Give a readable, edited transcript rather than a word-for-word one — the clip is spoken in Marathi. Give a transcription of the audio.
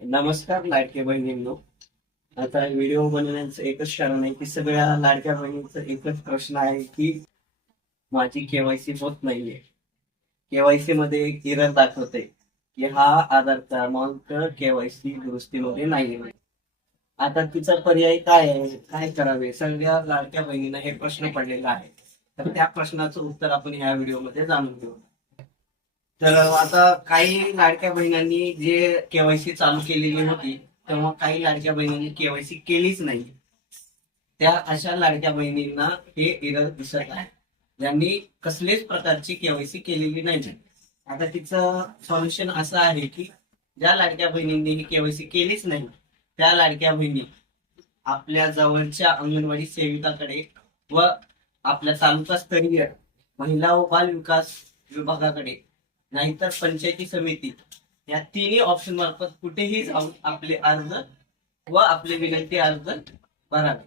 नमस्कार लाडक्या बहिणींनो. आता व्हिडिओ बनवण्याचं एकच कारण आहे की सगळ्या लाडक्या बहिणींचा एकच प्रश्न आहे की माझी केवायसी होत नाहीये. केवायसी मध्ये एक एरर दाखवते की हा आधार क्रमांक केवायसी दुरुस्तीमध्ये नाहीये. आता तिचा पर्याय काय आहे, काय करावे, सगळ्या लाडक्या बहिणींना हे प्रश्न पडलेला आहे. तर त्या प्रश्नाचं उत्तर आपण ह्या व्हिडिओमध्ये जाणून घेऊ. तर आता काही लाडक्या बहिणींनी जे केवायसी चालू केलेली होती, तेव्हा काही लाडक्या बहिणींनी केवायसी केलीच नाही. त्या अशा लाडक्या बहिणींना हे एरर दिसत आहे, ज्यांनी कसलेच प्रकारची केवायसी केलेली नाही. आता तिचं सोल्युशन असं आहे की ज्या लाडक्या बहिणींनी ही केवायसी केलीच नाही, त्या लाडक्या बहिणी आपल्या जवळच्या अंगणवाडी सेविकाकडे व आपल्या तालुकास्तरीय महिला व बाल विकास विभागाकडे, नाहीतर पंचायती समिती, या तिन्ही ऑप्शन मार्फत कुठेही जाऊन आपले अर्ज व आपले विनंती अर्ज भरावे.